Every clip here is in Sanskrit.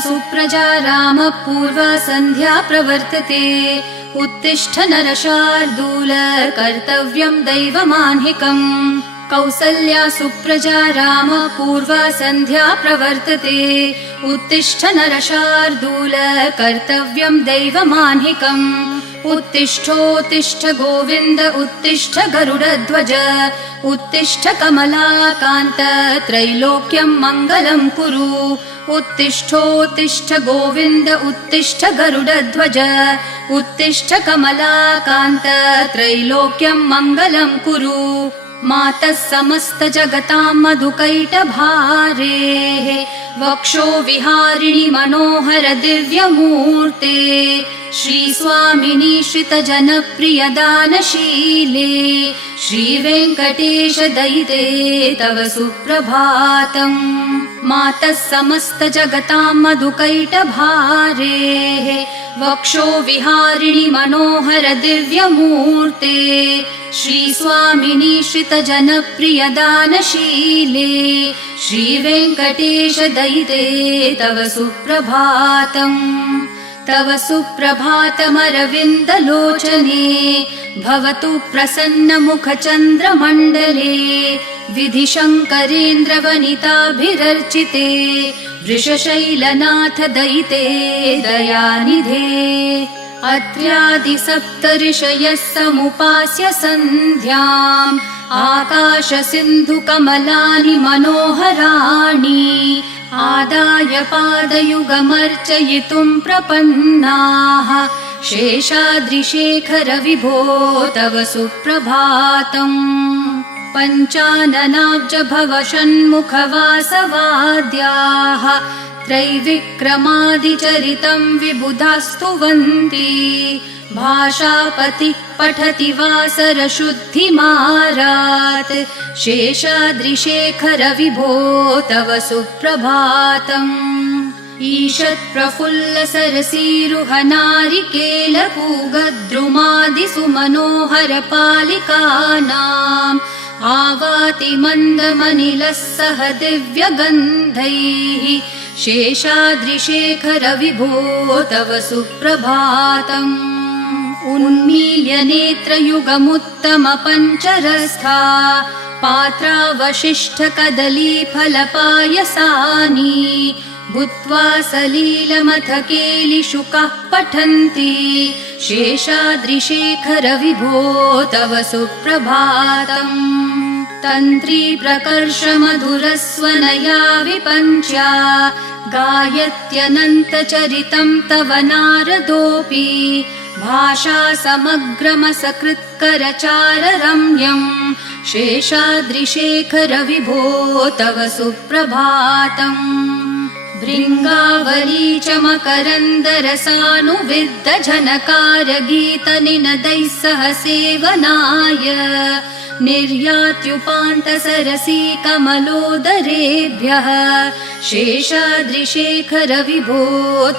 सुप्रजा रामः पूर्वा सन्ध्या प्रवर्तते। उत्तिष्ठ नरशार्दूल कर्तव्यं दैवमाह्निकम्। कौसल्या सुप्रजा रामः पूर्वा सन्ध्या प्रवर्तते। उत्तिष्ठ नरशार्दूल कर्तव्यं दैवमाह्निकम्। उत्तिष्ठोत्तिष्ठ गोविन्द उत्तिष्ठ गरुडध्वज। उत्तिष्ठ कमलाकान्त त्रैलोक्यं मङ्गलं कुरु। उत्तिष्ठोत्तिष्ठ गोविन्द उत्तिष्ठ गरुडध्वज। उत्तिष्ठ कमलाकान्त त्रैलोक्यं मङ्गलं कुरु। मातः समस्त जगतां मधुकैटभारेः वक्षो विहारिणि मनोहर दिव्यमूर्ते। श्रीस्वामिनि श्रितजनप्रिय दानशीले श्रीवेङ्कटेश दयिते तव सुप्रभातम्। मातः समस्त जगतां मधुकैटभारेः वक्षो विहारिणि मनोहर दिव्यमूर्ते। श्रीस्वामिनि श्रितजनप्रिय दानशीले श्रीवेङ्कटेश दयिते तव सुप्रभातम्। तव सुप्रभातमरविन्दलोचने भवतु प्रसन्नमुखचन्द्रमण्डले। विधिशङ्करेन्द्रवनिताभिरर्चिते वृषशैलनाथ दयिते दयानिधे। अत्र्यादिसप्तऋषयः समुपास्य सन्ध्याम् आकाशसिन्धुकमलानि मनोहराणि। आदाय पादयुगमर्चयितुं प्रपन्नाः शेषाद्रिशेखर विभो तव सुप्रभातम्। पञ्चाननाब्ज भव षण्मुखवासवाद्याः त्रैविक्रमादिचरितं विबुधास्तुवन्ति। भाषापतिः पठति वासरशुद्धिमारात् शेषाद्रिशेखर विभो तव सुप्रभातम्। ईषत्प्रफुल्ल सरसीरुहनारिकेलपूगद्रुमादिसुमनोहर पालिकानाम् आवाति मन्दमनिलः सह दिव्यगन्धैः शेषाद्रिशेखर विभो तव सुप्रभातम्। उन्मील्य नेत्रयुगमुत्तम पञ्चरस्था पात्रावशिष्ठ कदलीफलपायसानि भूत्वा सलीलमथ केलिशुकाः पठन्ति शेषाद्रिशेखर विभो तव सुप्रभातम्। तन्त्री प्रकर्ष मधुरस्वनया विपञ्च्या गायत्यनन्तचरितं तव नारदोऽपि। भाषा समग्रमसकृत्करचाररम्यम् शेषाद्रिशेखर विभो तव सुप्रभातम्। भृङ्गावली च मकरन्दरसानुविद्ध झनकार गीतनिनदैः सह सेवनाय निर्यात्युपान्त सरसी कमलोदरेभ्यः शेषाद्रिशेखर विभो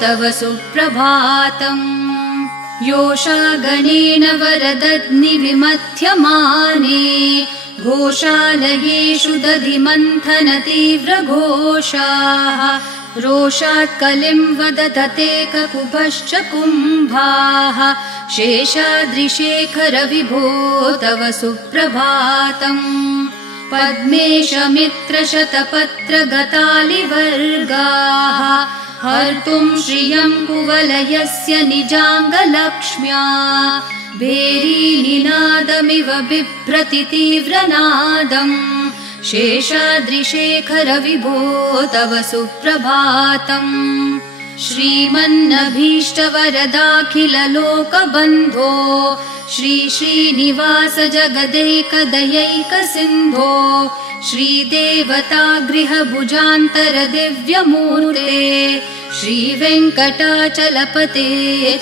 तव सुप्रभातम्। योषागणेन वरदग्निविमथ्यमाने घोषालयेषु दधिमन्थन तीव्रघोषाः रोषात् कलिं वदधते ककुभश्च कुम्भाः शेषाद्रिशेखर विभो तव सुप्रभातम्। पद्मेशमित्रशतपत्रगतालिवर्गाः हर्तुं श्रियं कुवलयस्य निजाङ्गलक्ष्म्या भेरीनिनादमिव बिभ्रति तीव्रनादम् शेषाद्रिशेखर विभो तव सुप्रभातम्। श्रीमन्नभीष्टवरदाखिललोकबन्धो श्री श्रीनिवास जगदैकदयैकसिन्धो श्रीदेवतागृहभुजान्तर दिव्यमूर्ते श्रीवेङ्कटाचलपते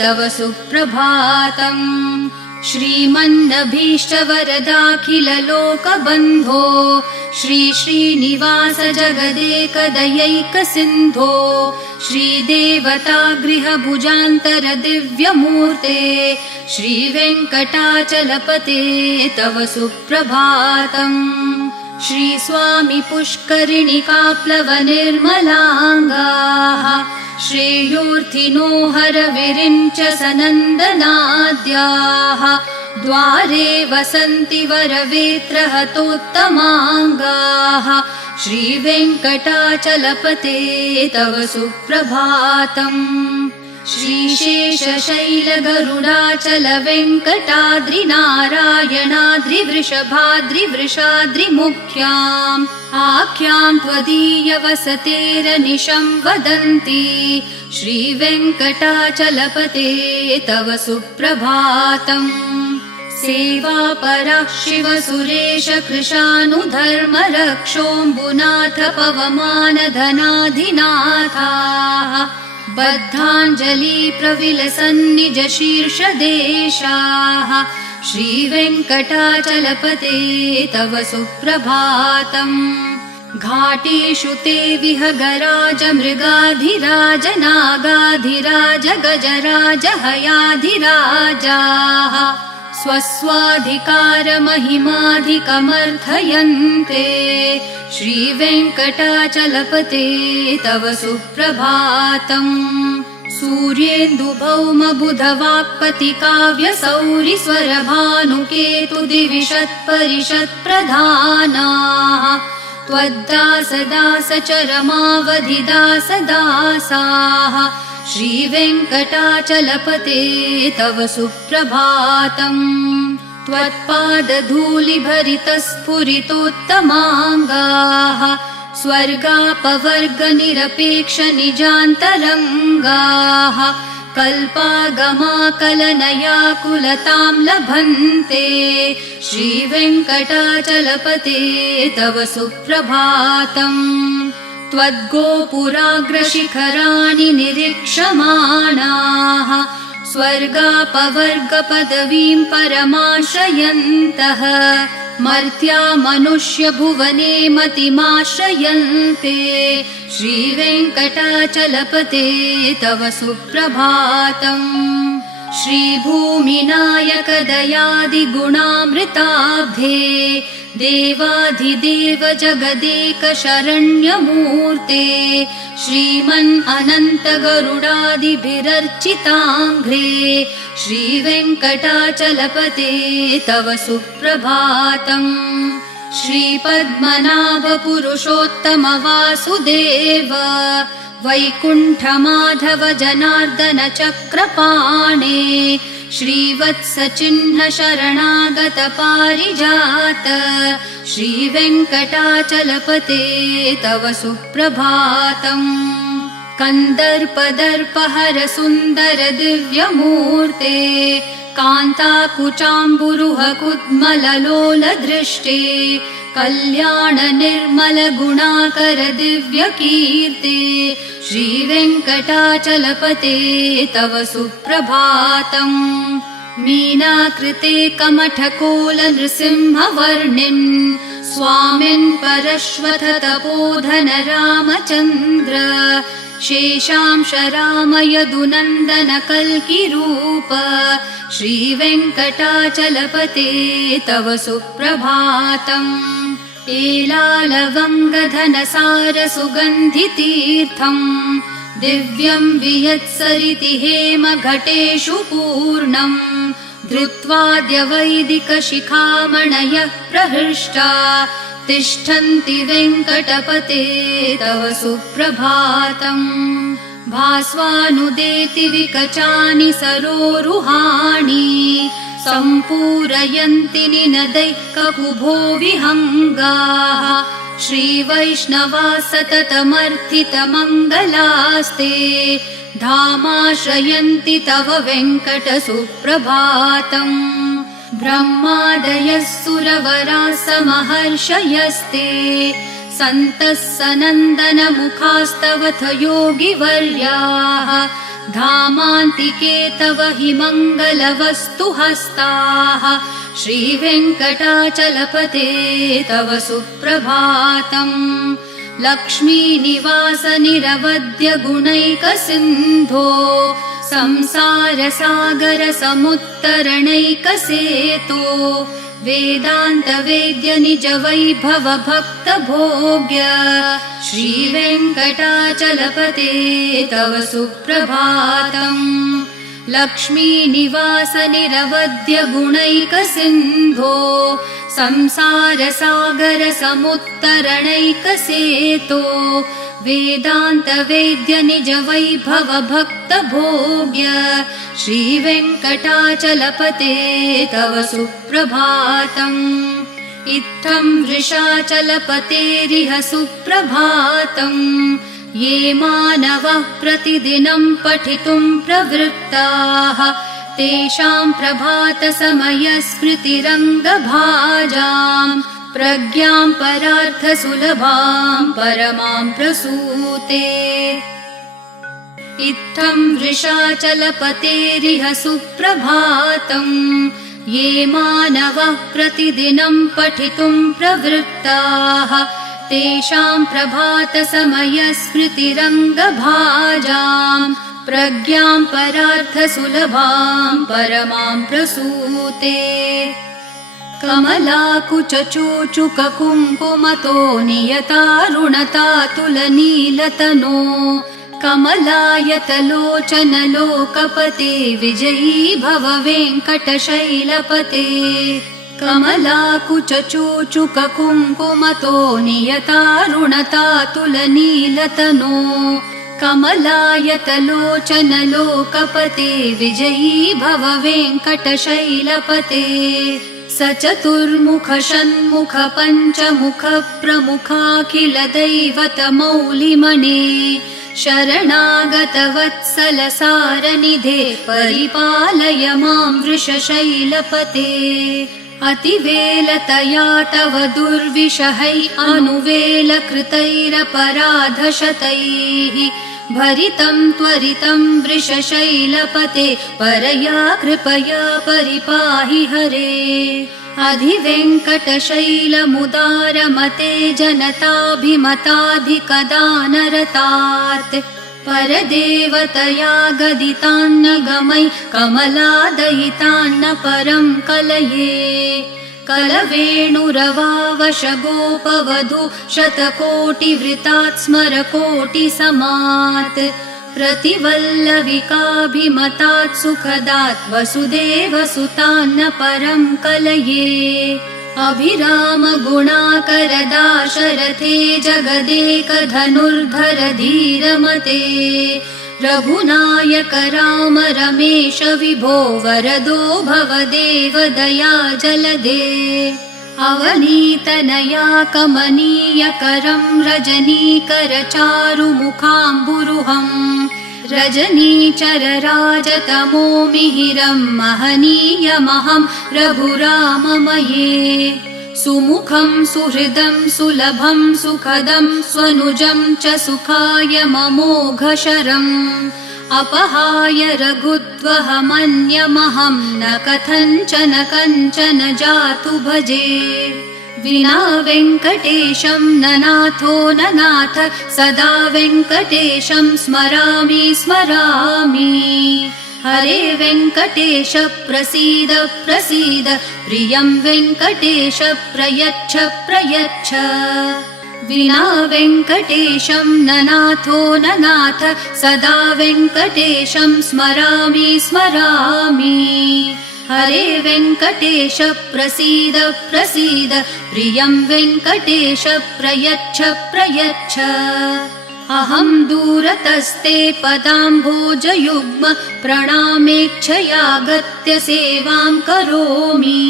तव सुप्रभातम्। श्रीमन्नभीष्टवरदाखिललोकबन्धो श्री श्रीनिवास जगदेकदयैकसिन्धो श्रीदेवतागृहभुजान्तर दिव्यमूर्ते श्रीवेङ्कटाचलपते तव सुप्रभातम्। श्रीस्वामी पुष्करिणिकाप्लवनिर्मलाङ्गाः श्रेयोर्थिनो हरविरिञ्च सनन्दनाद्याः द्वारे वसन्ति वरवेत्रहतोत्तमाङ्गाः श्रीवेङ्कटाचलपते तव सुप्रभातम् श्रीशेषशैलगरुडाचल वेङ्कटाद्रिनारायणाद्रिवृषभाद्रिवृषाद्रिमुख्याम् आख्याम् त्वदीयवसतेरनिशं वदन्ति श्रीवेङ्कटाचलपते तव सुप्रभातम् सेवापरः शिवसुरेश कृशानुधर्मरक्षोऽम्बुनाथ पवमानधनाधिनाथाः बद्धाञ्जलि प्रविलसन्निज शीर्षदेशाः श्रीवेङ्कटाचलपते तव सुप्रभातम् घाटेषु ते विहगराज मृगाधिराज नागाधिराज गजराज हयाधिराजाः स्वस्वाधिकारमहिमाधिकमर्थयन्ते श्रीवेङ्कटाचलपते तव सुप्रभातम् सूर्येन्दुभौमबुधवाक्पतिकाव्यसौरिस्वरभानुकेतुदिविषत्परिषत्प्रधानाः त्वद्दासदासचरमावधिदासदासाः श्रीवेङ्कटाचलपते तव सुप्रभातम् त्वत्पादधूलिभरितस्फुरितोत्तमाङ्गाः स्वर्गापवर्गनिरपेक्षनिजान्तरङ्गाः कल्पागमाकलनयाकुलतां लभन्ते श्रीवेङ्कटाचलपते तव सुप्रभातम् त्वद्गोपुराग्रशिखराणि निरीक्षमाणाः स्वर्गापवर्गपदवीं परमाश्रयन्तः मर्त्या मनुष्यभुवने मतिमाश्रयन्ते श्रीवेङ्कटाचलपते तव सुप्रभातम् श्रीभूमिनायक दयादिगुणामृताब्धे देवाधिदेव जगदेक शरण्यमूर्ते श्रीमन् अनन्त गरुडादिभिरर्चिताङ्घ्रे श्रीवेङ्कटाचलपते तव सुप्रभातम् श्रीपद्मनाभ पुरुषोत्तम वासुदेव वैकुण्ठमाधव जनार्दन चक्रपाणे श्रीवत्सचिह्न शरणागत पारिजात श्रीवेङ्कटाचलपते तव सुप्रभातम् कन्दर्पदर्पहर सुन्दर दिव्यमूर्ते कान्ताकुचाम्बुरुह कुड्मललोल दृष्टे कल्याण निर्मल गुणाकर दिव्यकीर्ते श्रीवेङ्कटाचलपते तव सुप्रभातम् मीनाकृते कमठकोल नृसिंहवर्णिन् स्वामिन् परश्वथ तपोधन रामचन्द्र शेषांश राम यदुनन्दन कल्किरूप श्रीवेङ्कटाचलपते तव सुप्रभातम् एलालवङ्गधनसार सुगन्धितीर्थम् दिव्यं वियत्सरिति हेम घटेषु पूर्णम् धृत्वाद्यवैदिकशिखामणयः प्रहृष्टा तिष्ठन्ति वेङ्कटपते तव सुप्रभातम् भास्वानुदेति विकचानि सरोरुहाणि सम्पूरयन्ति निनदैः ककुभो विहङ्गाः श्रीवैष्णवा सततमर्थितमङ्गलास्ते धामाश्रयन्ति तव वेङ्कट सुप्रभातम् ब्रह्मादयः सुरवराः समहर्षयस्ते सन्तः सनन्दन मुखास्तवथ योगिवर्याः धामान्तिके तव हि मङ्गलवस्तु हस्ताः श्रीवेङ्कटाचलपते तव सुप्रभातम् लक्ष्मीनिवास निरवद्य गुणैकसिन्धो संसार सागर समुत्तरणैकसेतो वेदान्तवेद्य निज वैभव भक्त भोग्य श्रीवेङ्कटाचलपते तव सुप्रभातम्। लक्ष्मीनिवास निरवध्य गुणैकसिन्धो संसारसागर समुत्तरणैकसेतो वेदान्तवेद्य निज वैभव भक्त भोग्य श्रीवेङ्कटाचलपते तव सुप्रभातम्। इत्थं वृषाचलपतेरिह सुप्रभातम्। ये मानवः प्रतिदिनं पठितुं प्रवृत्ताः तेषां प्रभातसमयस्मृतिरङ्गभाजाम् प्रज्ञां परार्थसुलभां परमां प्रसूते। इत्थं वृषाचलपतेरिह सुप्रभातम्। ये मानवः प्रतिदिनं पठितुं प्रवृत्ताः तेषां प्रभातसमयस्मृतिरङ्गभाजाम् प्रज्ञां परार्थसुलभां परमां प्रसूते। कमलाकुचचूचुककुङ्कुमतो नियतारुणतातुलनीलतनो कमलायतलोचनलोकपते विजयी भव वेङ्कटशैलपते। कमलाकुचचूचुककुङ्कुमतो नियतारुणतातुलनीलतनो कमलायतलोचनलोकपते विजयी भव वेङ्कटशैलपते। स चतुर्मुख षण्मुख पञ्चमुख प्रमुखाखिल दैवतमौलिमणे शरणागत वत्सल सारनिधे परिपालय मां वृषशैलपते। अतिवेलतया तव दुर्विषहै अनुवेलकृतैरपराधशतैः भरितं त्वरितं वृषशैलपते परया कृपया परिपाहि हरे। अधिवेङ्कटशैलमुदारमते जनताभिमताधिकदानरतात् परदेवतया गदितान्नगमै कमलादयितान्न परं कलये। कलवेणुरवावशगोपवधू शतकोटिवृतात् स्मरकोटिसमात् प्रतिवल्लविकाभिमतात् सुखदात् वसुदेवसुतान्न परं कलये। अभिराम गुणाकर दाशरथे जगदेकधनुर्धर धीरमते रघुनायक राम रमेश विभो वरदो भवदेव दया जलदे। अवनीतनया कमनीयकरं रजनीकर चारुमुखाम्बुरुहम् रजनीचरराजतमो मिहिरं महनीयमहं रघुराममये। सुमुखं सुहृदं सुलभं सुखदं स्वनुजं च सुखाय ममोघशरम् अपहाय रघुत्वहमन्यमहं न कथञ्चन कञ्चन जातु भजे। विना वेङ्कटेशं न नाथो न नाथ सदा वेङ्कटेशं स्मरामि स्मरामि। हरे वेङ्कटेश प्रसीद प्रसीद प्रियं वेङ्कटेश प्रयच्छ प्रयच्छ। विना वेङ्कटेशं न नाथो न नाथ सदा वेङ्कटेशं स्मरामि स्मरामि। हरे वेङ्कटेश प्रसीद प्रसीद प्रियं वेङ्कटेश प्रयच्छ प्रयच्छ। अहं दूरतस्ते पदाम्भोजयुग्म प्रणामेच्छयागत्य सेवां करोमि।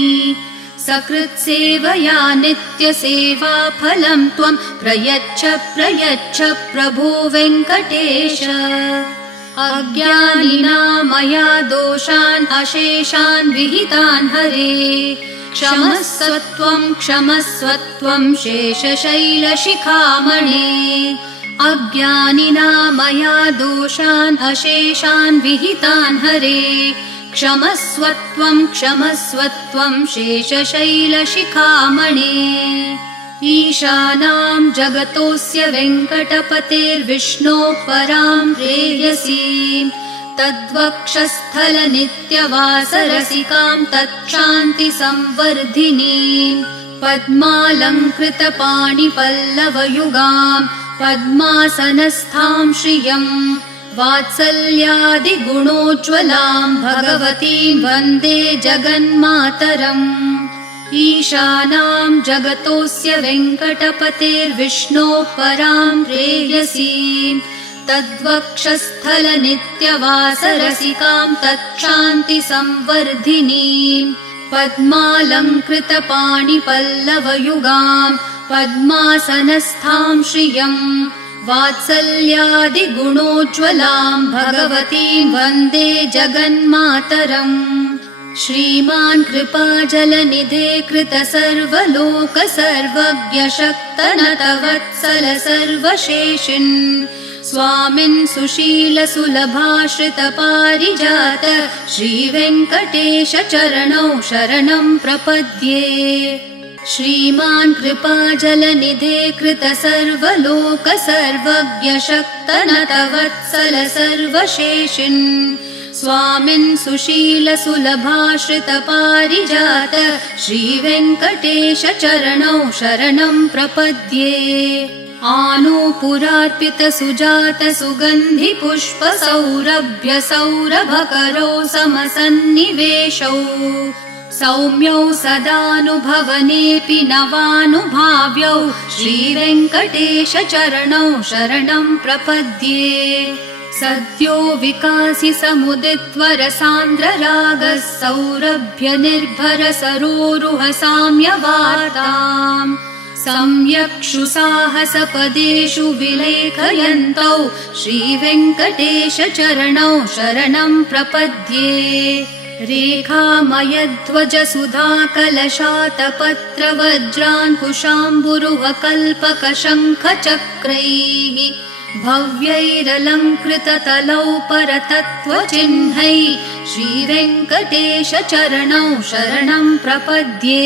सकृत्सेवया नित्यसेवाफलं त्वं प्रयच्छ प्रयच्छ प्रभो वेङ्कटेश। अज्ञानिना मया दोषान् अशेषान् विहितान् हरे क्षमस्वत्वं शेषशैलशिखामणे। अज्ञानिना मया दोषान् अशेषान् विहितान् हरे क्षमस्वत्वं शेषशैलशिखामणे। ईशानां जगतोऽस्य वेङ्कटपतेर्विष्णोः परां प्रेयसीं तद्वक्षस्थलनित्यवासरसिकां तत्क्षान्तिसंवर्धिनीं पद्मालङ्कृतपाणिपल्लवयुगां पद्मासनस्थां श्रियं वात्सल्यादिगुणोज्ज्वलां भगवतीं वन्दे जगन्मातरम् ईशानां जगतोऽस्य वेङ्कटपतेर्विष्णोः परां प्रेयसीं तद्वक्षस्थलनित्यवासरसिकां तत्क्षान्तिसंवर्धिनीं पद्मालङ्कृतपाणिपल्लवयुगां पद्मासनस्थां श्रियं वात्सल्यादिगुणोज्ज्वलां भगवतीं वन्दे जगन्मातरम् श्रीमान् कृपाजलनिधे कृतसर्वलोक सर्वज्ञ शक्तनतवत्सल सर्वशेषिन् स्वामिन् सुशील सुलभाश्रित पारिजात श्रीवेङ्कटेश चरणौ शरणं प्रपद्ये श्रीमान् कृपाजलनिधे कृतसर्वलोक सर्वज्ञ शक्तनतवत्सल सर्वशेषिन् स्वामिन् सुशील सुलभाश्रित पारिजात श्रीवेङ्कटेश चरणौ शरणं प्रपद्ये आनूपुरार्पित सुजात सुगन्धि पुष्प सौरभ्य सौरभकरौ समसन्निवेशौ सौम्यौ सदानुभवनेऽपि नवानुभाव्यौ श्रीवेङ्कटेश चरणौ शरणं प्रपद्ये सद्यो विकासि समुदित्वरसान्द्ररागः सौरभ्य निर्भर सरोरुह साम्यवार्ताम् सम्यक्षु साहसपदेषु विलेखयन्तौ श्रीवेङ्कटेश चरणौ शरणं प्रपद्ये रेखामयध्वज सुधाकलशातपत्रवज्राङ्कुशाम्बुरुह कल्पकशङ्खचक्रैः भव्यैरलङ्कृततलौ परतत्त्वचिह्नैः श्रीवेङ्कटेश चरणौ शरणं प्रपद्ये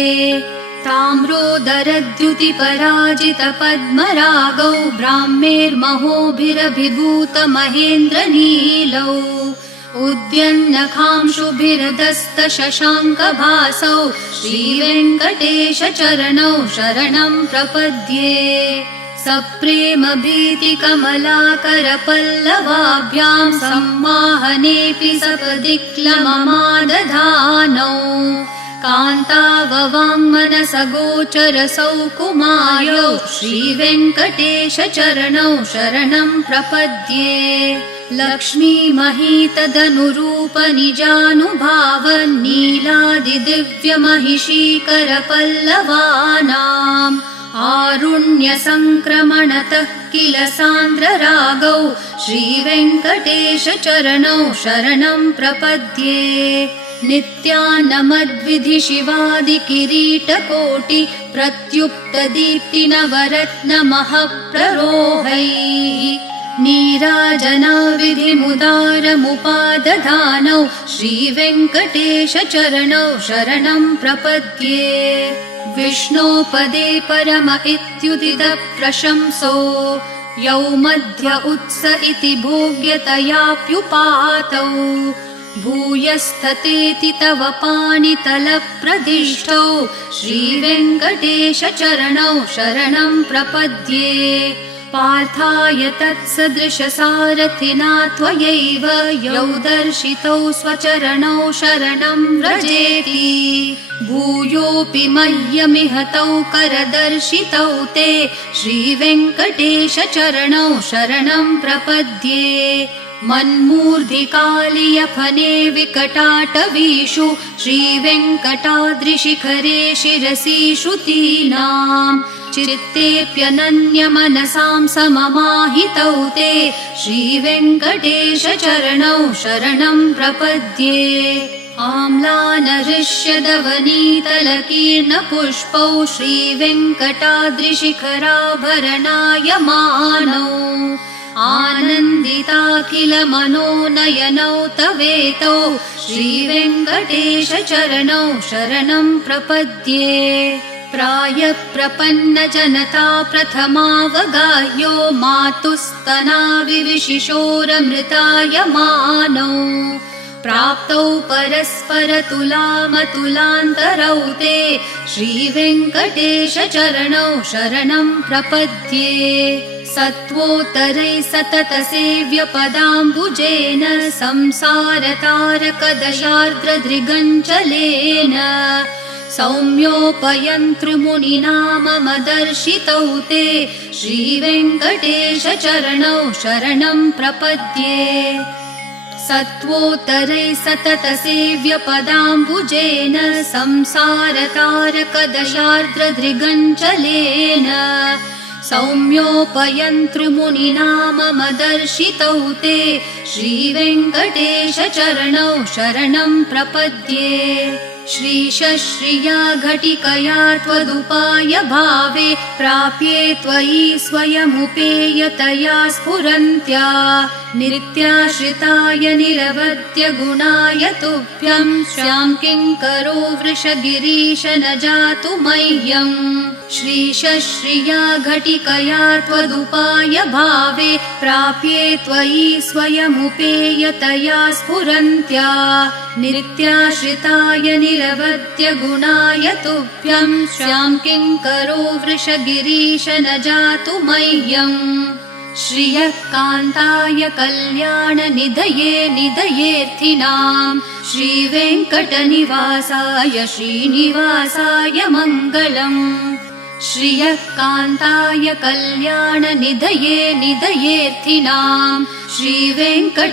ताम्रोदरद्युतिपराजित पद्मरागौ ब्राह्मेर्महोभिरभिभूत महेन्द्रनीलौ उद्यन्नखांशुभिर्दस्त शशाङ्कभासौ श्रीवेङ्कटेश चरणौ शरणं प्रपद्ये सप्रेम भीतिकमलाकरपल्लवाभ्यां सम्माहनेऽपि सपदिक्लममादधानौ कान्ताववाङ्मनसगोचरसौ कुमार्यौ श्रीवेङ्कटेश चरणौ शरणं प्रपद्ये लक्ष्मीमहीतदनुरूपनिजानुभावन्नीलादिदिव्यमहिषीकरपल्लवानाम् आरुण्यसङ्क्रमणतः किल सान्द्ररागौ श्रीवेङ्कटेश चरणौ शरणं प्रपद्ये नित्यानमद्विधि शिवादिकिरीटकोटि प्रत्युक्तदीप्तिनवरत्नमःप्ररोहैः नीराजनाविधिमुदारमुपादधानौ श्रीवेङ्कटेश चरणौ शरणं प्रपद्ये विष्णोपदे परम इत्युदित प्रशंसो यौ मध्य उत्स इति भोग्यतयाप्युपातौ भूयस्ततेति तव पाणितलप्रदिष्टौ श्रीवेङ्कटेश चरणौ शरणं प्रपद्ये पार्थाय तत्सदृशसारथिना त्वयैव यौ दर्शितौ स्वचरणौ शरणं व्रजेति भूयोऽपि मह्यमिहतौ करदर्शितौ ते श्रीवेङ्कटेश चरणौ शरणं प्रपद्ये मन्मूर्धिकालियफने विकटाटवीषु श्रीवेङ्कटाद्रिशिखरे शिरसि श्रुतीनाम् चित्तेऽप्यनन्यमनसां सममाहितौ ते श्रीवेङ्कटेश चरणौ शरणं प्रपद्ये आम्लानहृष्यदवनीतलकीर्णपुष्पौ श्रीवेङ्कटाद्रिशिखराभरणायमानौ आनन्दिताखिल मनोनयनौ तवेतौ श्रीवेङ्कटेश चरणौ शरणं प्रपद्ये प्रायप्रपन्नजनता प्रथमावगाह्यो मातुस्तनाविविशिशोरमृतायमानौ प्राप्तौ परस्परतुलामतुलान्तरौ ते श्रीवेङ्कटेशचरणौ शरणं प्रपद्ये सत्वोत्तरैः सततसेव्यपदाम्बुजेन संसारतारकदशार्द्रदृगञ्चलेन सौम्योपयन्तृमुनिना मम दर्शितौ ते श्रीवेङ्कटेशचरणौ शरणं प्रपद्ये सत्वोत्तरैः सततसेव्यपदाम्बुजेन संसारतारकदशार्द्रदृगञ्चलेन सौम्योपयन्तृमुनिना मम दर्शितौ ते श्रीवेङ्कटेशचरणौ शरणं प्रपद्ये श्रीशश्रिया घटिकया त्वदुपाय भावे प्राप्ये त्वयि स्वयमुपेयतया स्फुरन्त्या नित्याश्रिताय निरवद्य गुणाय तुभ्यं श्यां किङ्करो वृषगिरीश न जातु मह्यम् श्रीशश्रिया घटिकया त्वदुपाय भावे प्राप्ये त्वयि स्वयमुपेयतया स्फुरन्त्या नित्याश्रिताय निरवद्य गुणाय तुभ्यं श्यां किङ्करो वृषगिरीश न जातु मह्यम् श्रियः कान्ताय कल्याणनिधये निधयेऽर्थिनां श्रीवेङ्कटनिवासाय श्रीनिवासाय मङ्गलम् श्रियः कान्ताय कल्याणनिधये निधयेऽर्थिनां श्रीवेङ्कटनिवासाय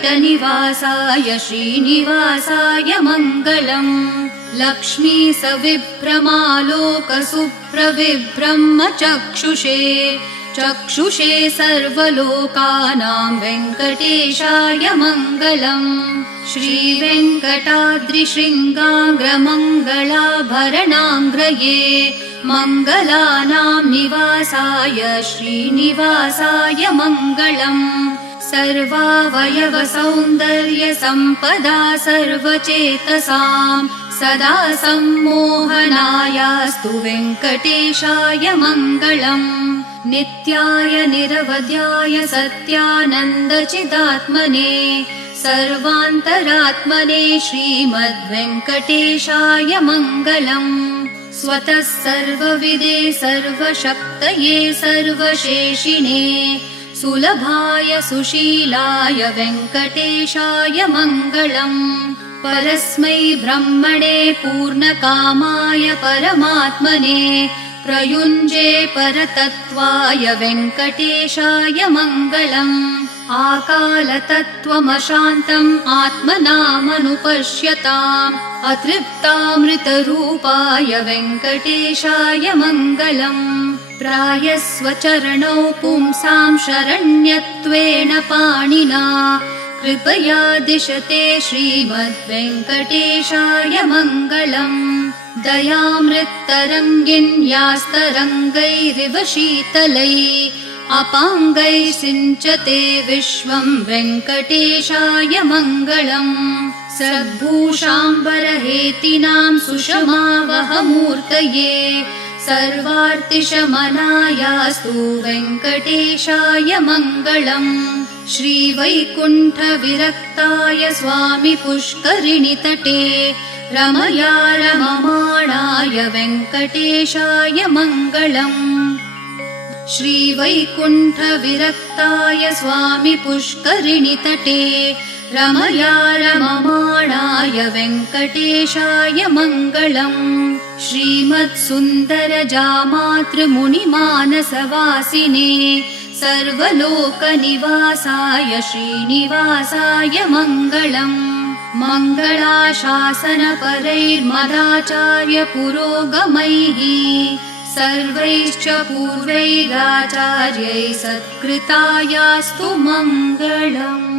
श्रीनिवासाय मङ्गलम् लक्ष्मी सविभ्रमालोकसुप्रविभ्रमचक्षुषे चक्षुषे सर्वलोकानां वेङ्कटेशाय मङ्गलम् श्रीवेङ्कटाद्रिशृङ्गाग्रमङ्गलाभरणाङ्ग्रये मङ्गलानां निवासाय श्रीनिवासाय मङ्गलम् सर्वावयवसौन्दर्यसम्पदा सर्वचेतसां सदा सम्मोहनायास्तु वेङ्कटेशाय मङ्गलम् नित्याय निरवध्याय सत्यानन्दचिदात्मने सर्वान्तरात्मने श्रीमद्वेङ्कटेशाय मङ्गलम् स्वतः सर्वविदे सर्वशक्तये सर्वशेषिणे सुलभाय सुशीलाय वेङ्कटेशाय मङ्गलम् परस्मै ब्रह्मणे पूर्णकामाय परमात्मने प्रयुञ्जे परतत्त्वाय वेङ्कटेशाय मङ्गलम् आकालतत्त्वमशान्तम् आत्मनामनुपश्यताम् अतृप्तामृतरूपाय वेङ्कटेशाय मङ्गलम् प्रायस्वचरणौ पुंसां शरण्यत्वेन पाणिना कृपया दिशते श्रीमद्वेङ्कटेशाय मङ्गलम् दयामृत्तरङ्गिन्यास्तरङ्गैरिव शीतलैः अपाङ्गैः सिञ्चते विश्वं वेङ्कटेशाय मङ्गलम् सद्भूषाम्बरहेतिनां सुषमावहमूर्तये सर्वार्तिशमनायास्तु वेङ्कटेशाय मङ्गलम् श्रीवैकुण्ठविरक्ताय स्वामि पुष्करिणीतटे रमया रममाणाय वेङ्कटेशाय मङ्गलम् श्रीवैकुण्ठविरक्ताय स्वामि पुष्करिणीतटे रमया रममाणाय वेङ्कटेशाय मङ्गलम् श्रीमत्सुन्दरजामातृमुनिमानसवासिने सर्वलोकनिवासाय श्रीनिवासाय मङ्गलम् मङ्गलाशासनपरैर्मदाचार्य पुरोगमैः सर्वैश्च पूर्वैराचार्यैः सत्कृतायास्तु मङ्गलम्।